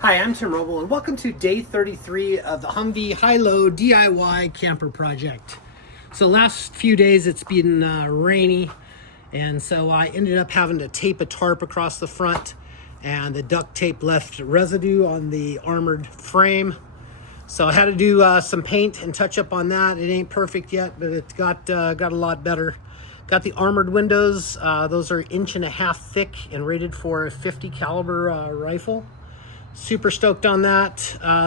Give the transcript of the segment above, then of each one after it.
Hi, I'm Tim Roble, and welcome to day 33 of the Humvee Hi-Low DIY camper project. So last few days it's been rainy, and so I ended up having to tape a tarp across the front, and the duct tape left residue on the armored frame. So I had to do some paint and touch up on that. It ain't perfect yet, but it's got a lot better. Got the armored windows. Those are 1.5 inches thick and rated for a 50 caliber rifle. Super stoked on that.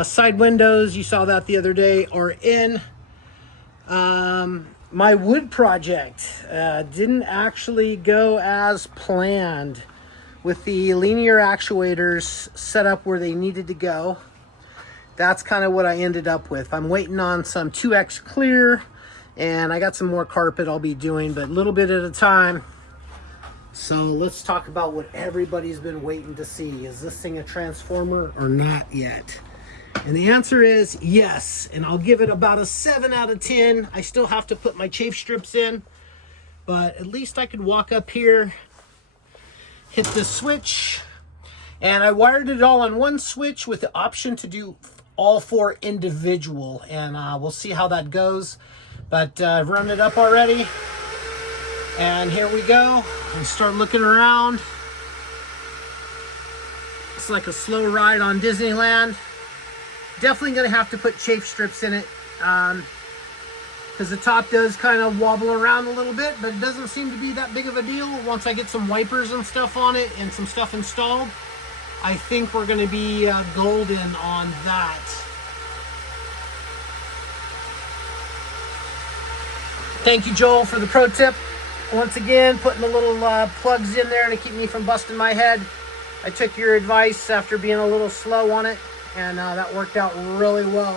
Side windows, you saw that the other day, are in. My wood project didn't actually go as planned with the linear actuators set up where they needed to go. That's kind of what I ended up with. I'm waiting on some 2X clear, and I got some more carpet I'll be doing, but a little bit at a time. So let's talk about what everybody's been waiting to see. Is this thing a transformer or not yet? And the answer is yes, and I'll give it about a 7 out of 10. I still have to put my chafe strips in, but at least I could walk up here, hit the switch, and I wired it all on one switch with the option to do all 4 individual, and we'll see how that goes. But I've run it up already. And here we go, and start looking around. It's like a slow ride on Disneyland. Definitely gonna have to put chafe strips in it, because the top does kind of wobble around a little bit, but it doesn't seem to be that big of a deal. Once I get some wipers and stuff on it and some stuff installed, I think we're gonna be golden on that. Thank you, Joel, for the pro tip. Once again, putting the little plugs in there to keep me from busting my head. I took your advice after being a little slow on it, and that worked out really well.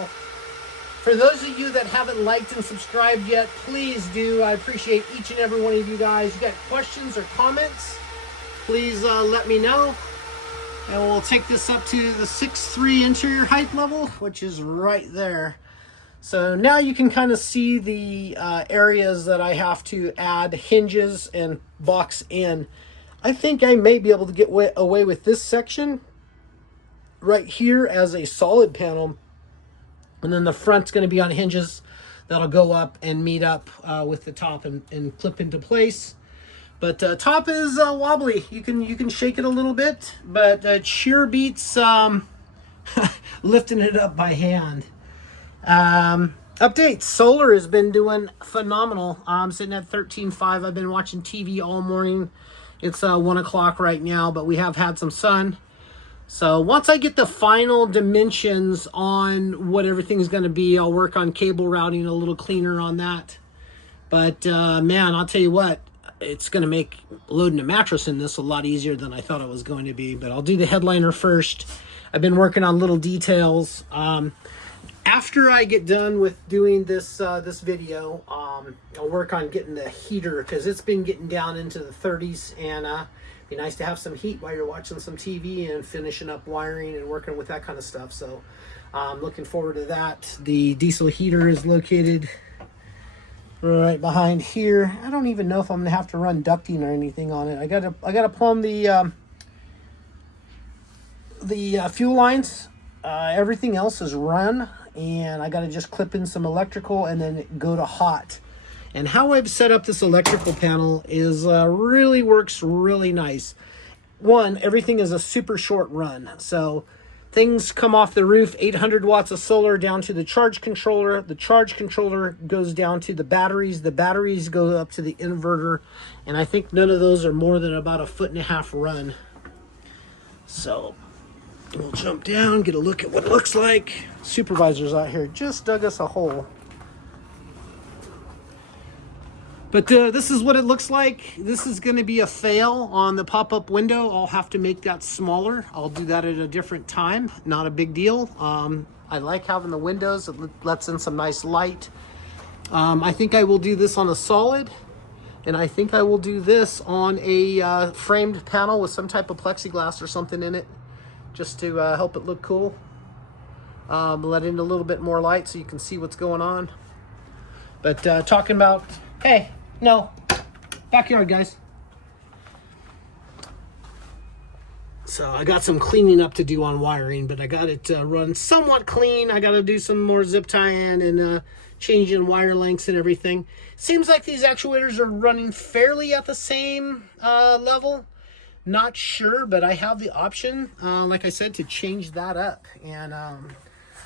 For those of you that haven't liked and subscribed yet, please do. I appreciate each and every one of you guys. You got questions or comments, please let me know. And we'll take this up to the 6'3" interior height level, which is right there. So now you can kind of see the areas that I have to add hinges and box in. I think I may be able to get away with this section right here as a solid panel. And then the front's going to be on hinges that'll go up and meet up with the top and clip into place. But top is wobbly. You can shake it a little bit, but it sure beats lifting it up by hand. Updates. Solar has been doing phenomenal. I'm sitting at 13.5. I've been watching TV all morning. It's 1 o'clock right now, but we have had some sun. So once I get the final dimensions on what everything's going to be, I'll work on cable routing a little cleaner on that. But man, I'll tell you what, it's going to make loading a mattress in this a lot easier than I thought it was going to be. But I'll do the headliner first. I've been working on little details. After I get done with doing this this video, I'll work on getting the heater, because it's been getting down into the 30s, and it'd be nice to have some heat while you're watching some TV and finishing up wiring and working with that kind of stuff. So I'm looking forward to that. The diesel heater is located right behind here. I don't even know if I'm gonna have to run ducting or anything on it. I gotta plumb the fuel lines. Everything else is run, and I got to just clip in some electrical and then go to hot. And how I've set up this electrical panel is really works really nice. One, everything is a super short run. So things come off the roof, 800 watts of solar down to the charge controller. The charge controller goes down to the batteries. The batteries go up to the inverter. And I think none of those are more than about a 1.5 foot run. So we'll jump down, get a look at what it looks like. Supervisor's out here just dug us a hole. But this is what it looks like. This is going to be a fail on the pop-up window. I'll have to make that smaller. I'll do that at a different time. Not a big deal. I like having the windows. It lets in some nice light. I think I will do this on a solid. And I think I will do this on a framed panel with some type of plexiglass or something in it, just to help it look cool. Let in a little bit more light so you can see what's going on. But talking about, hey, no, backyard, guys. So I got some cleaning up to do on wiring, but I got it run somewhat clean. I got to do some more zip tie-in and changing wire lengths and everything. Seems like these actuators are running fairly at the same level. Not sure, but I have the option, like I said, to change that up. And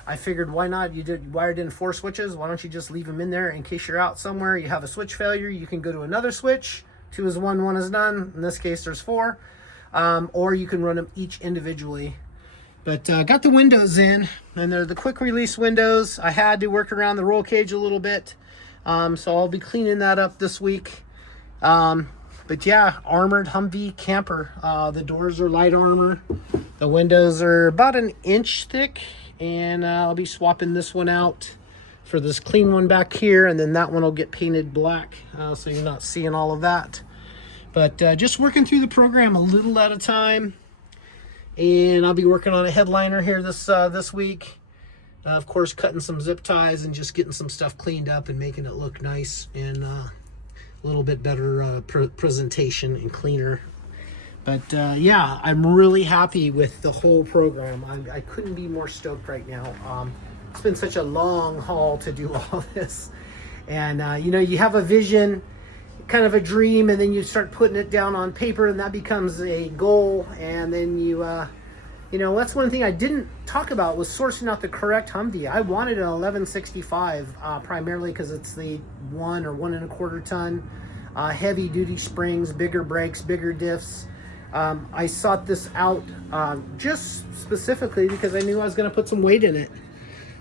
I figured, why not? You wired in 4 switches. Why don't you just leave them in there in case you're out somewhere, you have a switch failure, you can go to another switch. 2 is 1, 1 is none. In this case, there's 4. Or you can run them each individually. But got the windows in, and they're the quick release windows. I had to work around the roll cage a little bit, so I'll be cleaning that up this week. But yeah, armored Humvee camper. The doors are light armor. The windows are about 1 inch thick, and I'll be swapping this one out for this clean one back here, and then that one will get painted black, so you're not seeing all of that. But just working through the program a little at a time. And I'll be working on a headliner here this week. Of course, cutting some zip ties and just getting some stuff cleaned up and making it look nice and a little bit better presentation and cleaner. But yeah, I'm really happy with the whole program. I couldn't be more stoked right now. It's been such a long haul to do all this. And you know, you have a vision, kind of a dream, and then you start putting it down on paper, and that becomes a goal. And then you know, that's one thing I didn't talk about, was sourcing out the correct Humvee. I wanted an 1165 primarily because it's the 1 or 1 1/4 ton, heavy duty springs, bigger brakes, bigger diffs. I sought this out just specifically because I knew I was going to put some weight in it.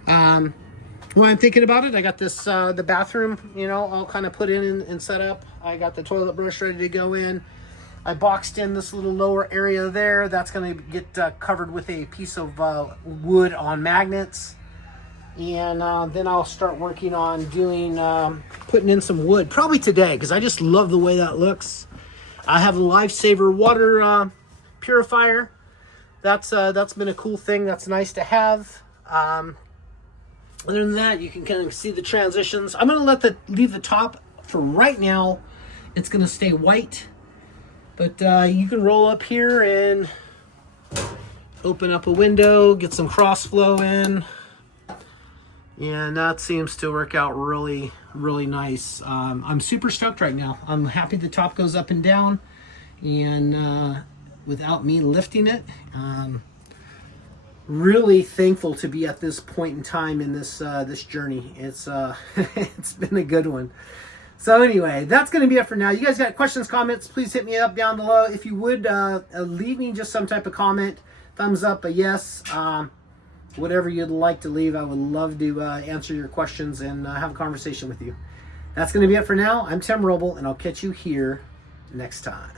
When I'm thinking about it, I got this, the bathroom, you know, all kind of put in and set up. I got the toilet brush ready to go in. I boxed in this little lower area there. That's going to get covered with a piece of wood on magnets. And then I'll start working on doing, putting in some wood, probably today, because I just love the way that looks. I have a Lifesaver water purifier. That's been a cool thing. That's nice to have. Other than that, you can kind of see the transitions. I'm going to leave the top for right now. It's going to stay white, but you can roll up here and open up a window, get some cross flow in, and that seems to work out really, really nice. I'm super stoked right now. I'm happy the top goes up and down, and without me lifting it. Really thankful to be at this point in time in this this journey. It's it's been a good one. So anyway, that's going to be it for now. You guys got questions, comments, please hit me up down below. If you would leave me just some type of comment, thumbs up, a yes, whatever you'd like to leave. I would love to answer your questions and have a conversation with you. That's going to be it for now. I'm Tim Roble, and I'll catch you here next time.